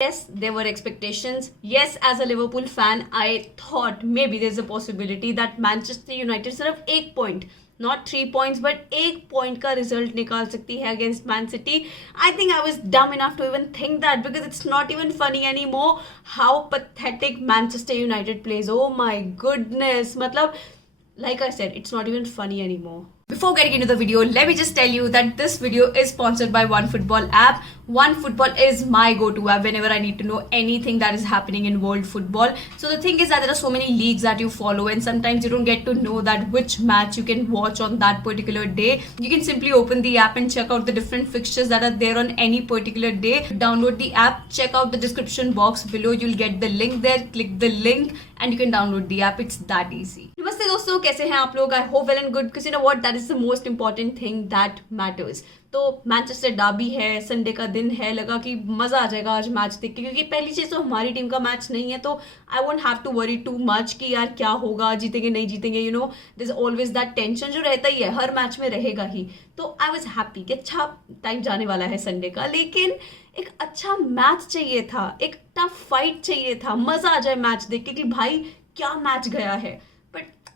Yes, there were expectations. Yes, as a Liverpool fan, I thought maybe there's a possibility that Manchester United सिर्फ एक point, not 3 points, but एक point का result निकाल सकती है against Man City. I think I was dumb enough to even think that because it's not even funny anymore how pathetic Manchester United plays. Oh my goodness. मतलब, like I said, it's not even funny anymore. Before getting into the video, let me just tell you that this video is sponsored by OneFootball app. OneFootball is my go-to app whenever I need to know anything that is happening in world football. So the thing is that there are so many leagues that you follow and sometimes you don't get to know that which match you can watch on that particular day. You can simply open the app and check out the different fixtures that are there on any particular day. Download the app, check out the description box below. You'll get the link there. Click the link and you can download the app. It's that easy. नमस्ते दोस्तों, कैसे हैं आप लोग? I hope well and good because you know what, that is the most important thing that matters. तो Manchester Derby है, Sunday का दिन है, लगा कि मजा आ जाएगा आज मैच देख के, क्योंकि पहली चीज तो हमारी टीम का मैच नहीं है, तो I won't have to worry too much कि यार क्या होगा, जीतेंगे नहीं जीतेंगे, you know this always that tension जो रहता ही है, हर मैच में रहेगा ही. तो आई वॉज हैप्पी कि अच्छा टाइम जाने वाला है संडे का, लेकिन एक अच्छा मैच चाहिए था, एक टफ फाइट चाहिए था, मजा आ जाए मैच देख के कि भाई क्या मैच गया है.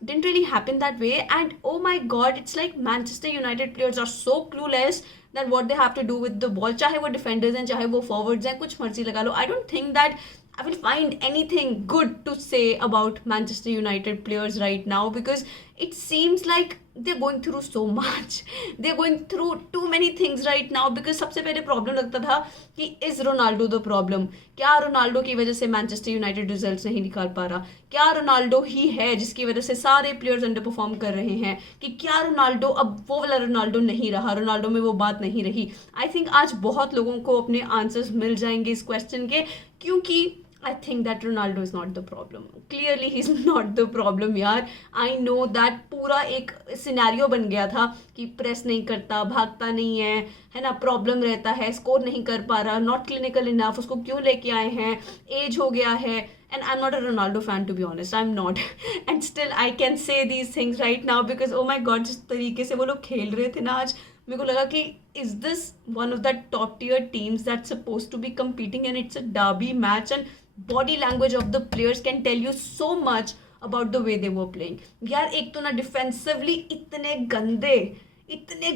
Didn't really happen that way, and oh my god, it's like Manchester United players are so clueless that what they have to do with the ball, चाहे वो defenders हैं, चाहे वो forwards हैं, कुछ मर्जी लगा लो. I don't think that I will find anything good to say about Manchester United players right now because it seems like they're going through so much. They're going through too many things right now because सबसे पहले problem लगता था कि is Ronaldo the problem, क्या Ronaldo की वजह से Manchester United results नहीं निकाल पा रहा, क्या रोनाल्डो ही है जिसकी वजह से सारे प्लेयर्स अंडर परफॉर्म कर रहे हैं, कि क्या रोनाल्डो अब वो वाला रोनाल्डो नहीं रहा, रोनाल्डो में वो बात नहीं रही. आई थिंक आज बहुत लोगों को अपने आंसर्स मिल जाएंगे इस क्वेश्चन के, क्योंकि I think that Ronaldo is not the problem. Clearly he's not the problem यार. I know that पूरा एक सिनेरियो बन गया था कि प्रेस नहीं करता, भागता नहीं है ना, प्रॉब्लम रहता है, स्कोर नहीं कर पा रहा, नॉट क्लिनिकल इनफ, उसको क्यों लेके आए हैं, एज हो गया है. And I'm not a Ronaldo fan, to be honest. I'm not. And still I can say these things right now because oh my god, जिस तरीके से वो लोग खेल रहे थे ना आज, मेरे को लगा कि is this one of that top tier teams that's supposed to be competing and it's a derby match and body language of the players can tell you so much about the way they were playing. यार एक तो ना defensively इतने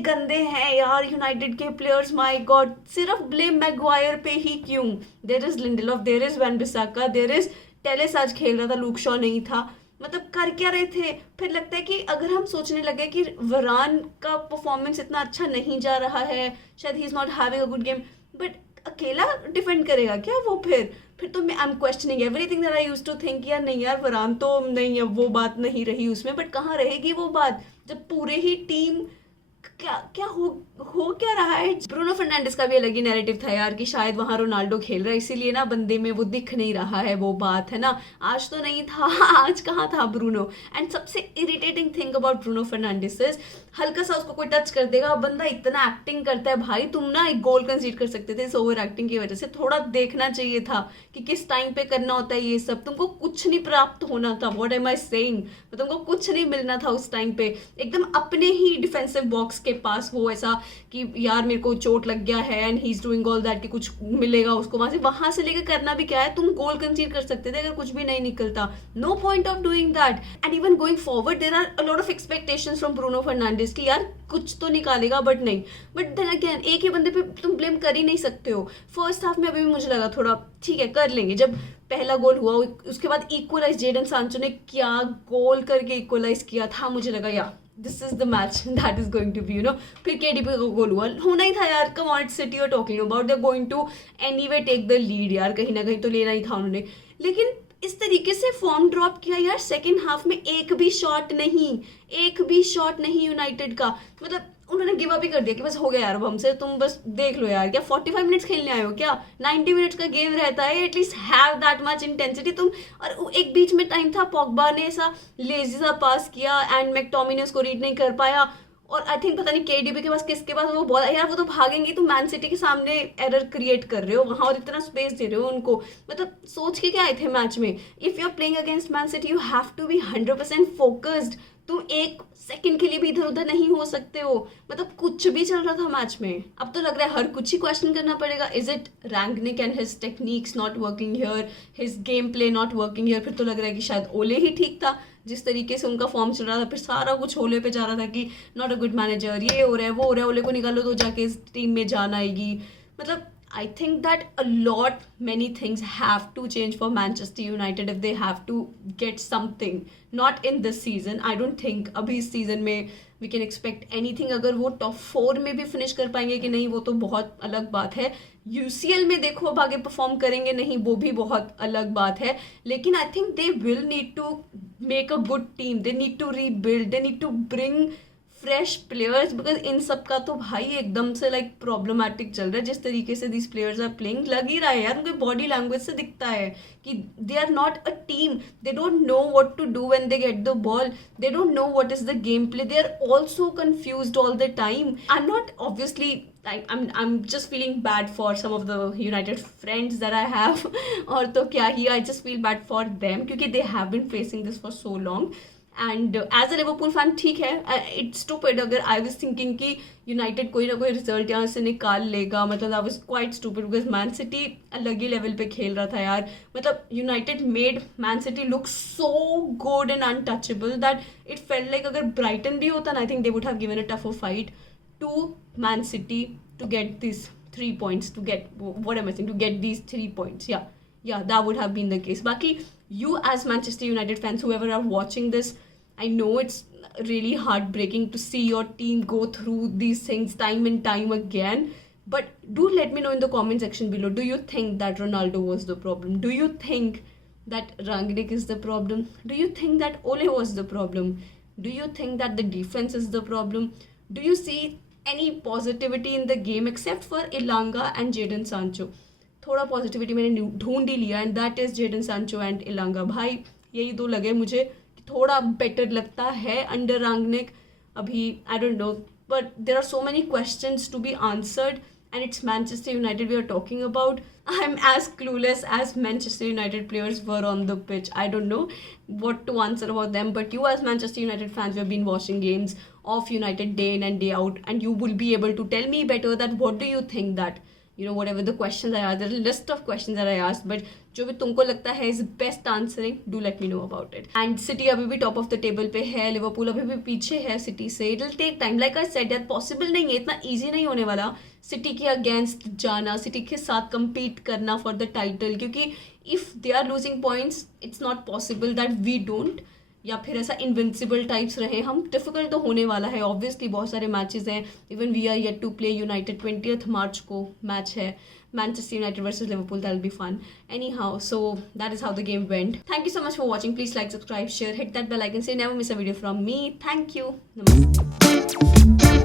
गंदे हैं यार United के players, my god. सिर्फ ब्लेम मैगवायर पे ही क्यों? There is Lindelof, there is Wan Bissaka, there is Telles आज खेल रहा था, लूक शॉ नहीं था. मतलब कर क्या रहे थे? फिर लगता है कि अगर हम सोचने लगे कि वरान का परफॉर्मेंस इतना अच्छा नहीं जा रहा है, शायद he is not having a good game, but अकेला डिफेंड करेगा क्या वो? फिर तो मैं I am questioning everything that I used to think. यार नहीं यार, वरान तो नहीं, अब वो बात नहीं रही उसमें. बट कहाँ रहेगी वो बात जब पूरे ही टीम क्या क्या हो क्या रहा है? ब्रूनो फर्नांडिस का भी अलग ही नैरेटिव था यार कि शायद वहां रोनाल्डो खेल रहा है इसीलिए ना बंदे में वो दिख नहीं रहा है, वो बात है ना. आज तो नहीं था, आज कहाँ था ब्रूनो? एंड सबसे irritating thing about Bruno Fernandes is हल्का सा उसको कोई टच कर देगा, बंदा इतना एक्टिंग करता है. भाई तुम ना एक गोल कंसीड कर सकते थे इस ओवर एक्टिंग की वजह से. थोड़ा देखना चाहिए था कि किस टाइम पे करना होता है ये सब. तुमको कुछ नहीं प्राप्त होना था. What am I saying? तुमको कुछ नहीं मिलना था उस टाइम पे. एकदम अपने ही डिफेंसिव बॉक्स के पास वो ऐसा कि यार मेरे को चोट लग गया है and he is doing all that कि कुछ मिलेगा उसको वहां से लेकर करना भी क्या है? तुम गोल कंसीड कर सकते थे अगर कुछ भी नहीं निकलता. No point of doing that. And even going forward there are a lot of expectations from Bruno Fernandes कि यार कुछ तो निकालेगा, बट नहीं. बट देन अगेन एक ही बंदे पे तुम ब्लेम कर ही नहीं सकते हो. फर्स्ट हाफ में अभी भी मुझे लगा थोड़ा ठीक है कर लेंगे. जब पहला गोल हुआ उसके बाद इक्वलाइज जेडन सांचो ने क्या गोल करके इक्वलाइज किया था, मुझे लगा यार this is the match that is going to be, you know. फिर केडीपी का गोल हुआ, होना ही था यार. कम ऑन, सिटी और talking about they going to anyway take the lead यार, कहीं ना कहीं तो लेना ही था उन्होंने. लेकिन इस तरीके से फॉर्म ड्रॉप किया यार. सेकेंड हाफ में एक भी शॉट नहीं यूनाइटेड का. मतलब उन्होंने गिव अप ही कर दिया कि बस हो गया यार, अब हमसे तुम बस देख लो यार. क्या 45 मिनट्स खेलने आए हो क्या? 90 मिनट्स का गेम रहता है, at least have that much intensity तुम. और एक बीच में टाइम था, पॉग्बा ने ऐसा लेजी सा पास किया एंड मैकटोमिनी उसको रीड नहीं कर पाया. और आई थिंक पता नहीं केडीबी के पास किसके पास वो बॉल, यार वो तो भागेंगे. तुम मैन सिटी के सामने एरर क्रिएट कर रहे हो वहां और इतना स्पेस दे रहे हो उनको. मतलब सोच के क्या आए थे मैच में? If you are playing against Man City you have to be 100% focused. तुम एक सेकंड के लिए भी इधर उधर नहीं हो सकते हो। मतलब कुछ भी चल रहा था मैच में, अब तो लग रहा है हर कुछ ही क्वेश्चन करना पड़ेगा। Is it Rangnick and his techniques not working here, his game play not working here? फिर तो लग रहा है कि शायद ओले ही ठीक था, जिस तरीके से उनका फॉर्म चल रहा था। फिर सारा कुछ ओले पे जा रहा था कि नॉट अ गुड मैनेजर, ये हो रहा है वो हो रहा है, ओले को निकालो तो जाके इस टीम में जान आएगी। मतलब I think that a lot many things have to change for Manchester United if they have to get something. Not in this season. I don't think अभी इस season में we can expect anything. अगर वो top 4 में भी finish कर पाएंगे कि नहीं वो तो बहुत अलग बात है। UCL में देखो अब आगे perform करेंगे नहीं वो भी बहुत अलग बात है। लेकिन I think they will need to make a good team. They need to rebuild. They need to bring fresh players, because in सब का तो भाई एकदम से लाइक प्रॉब्लमेटिक चल रहा है। जिस तरीके से दिस प्लेयर्स आर प्लेइंग लग ही रहा है यार, उनके बॉडी लैंग्वेज से दिखता है कि they are not a team, they don't know what to do when they get the ball, they don't know what is the game play, they are also confused all the time. I am not obviously I'm just feeling bad for some of the United friends that I have और तो क्या ही, I just feel bad for them क्योंकि they have been facing this for so long. And as a Liverpool fan ठीक है, it's stupid अगर I was thinking कि United कोई ना कोई रिजल्ट यहाँ से निकाल लेगा। मतलब I was quite stupid because Man City अलग ही लेवल पे खेल रहा था यार। मतलब United made Man City look so good and untouchable that it felt like अगर ब्राइटन भी होता ना, I think they would have given a tougher fight to Man City to get this 3 points, to get what am I saying, to get these 3 points. Yeah, that would have been the case. Baki, you as Manchester United fans, whoever are watching this, I know it's really heartbreaking to see your team go through these things time and time again, but do let me know in the comment section below, do you think that Ronaldo was the problem? Do you think that Rangnick is the problem? Do you think that Ole was the problem? Do you think that the defense is the problem? Do you see any positivity in the game except for Elanga and Jadon Sancho? थोड़ा positivity मैंने ढूंढ ही लिया, and that is Jadon Sancho and Elanga. भाई यही दो लगे मुझे कि थोड़ा बेटर लगता है अंडर रैंगनिक अभी। I don't know, but there are so many questions to be answered and it's Manchester United we are talking about. I'm as clueless as Manchester United players were on the pitch. I don't know what to answer about them, but you as Manchester United fans who have been watching games of United day in and day out, and you will be able to tell me better that what do you think that, you know, whatever the questions I asked, there's a list of questions that I asked, but जो भी तुमको लगता है is best answering, do let me know about it. And City अभी भी top of the table पे है, Liverpool अभी भी पीछे है City से. It'll take time, like I said, यार possible नहीं है, इतना easy नहीं होने वाला City के against जाना, City के साथ compete करना for the title, क्योंकि if they are losing points, it's not possible that we don't, या फिर ऐसा इनविंसिबल टाइप्स रहे हम। डिफिकल्ट तो होने वाला है ऑब्वियसली, बहुत सारे मैचेस हैं। Even we are yet to play United 20th March को मैच है Manchester United versus Liverpool, that will be fun anyhow. So that is how the game went. Thank you so much for watching, please like subscribe share hit that bell icon so you never miss a video from me. Thank you, नमस्ते।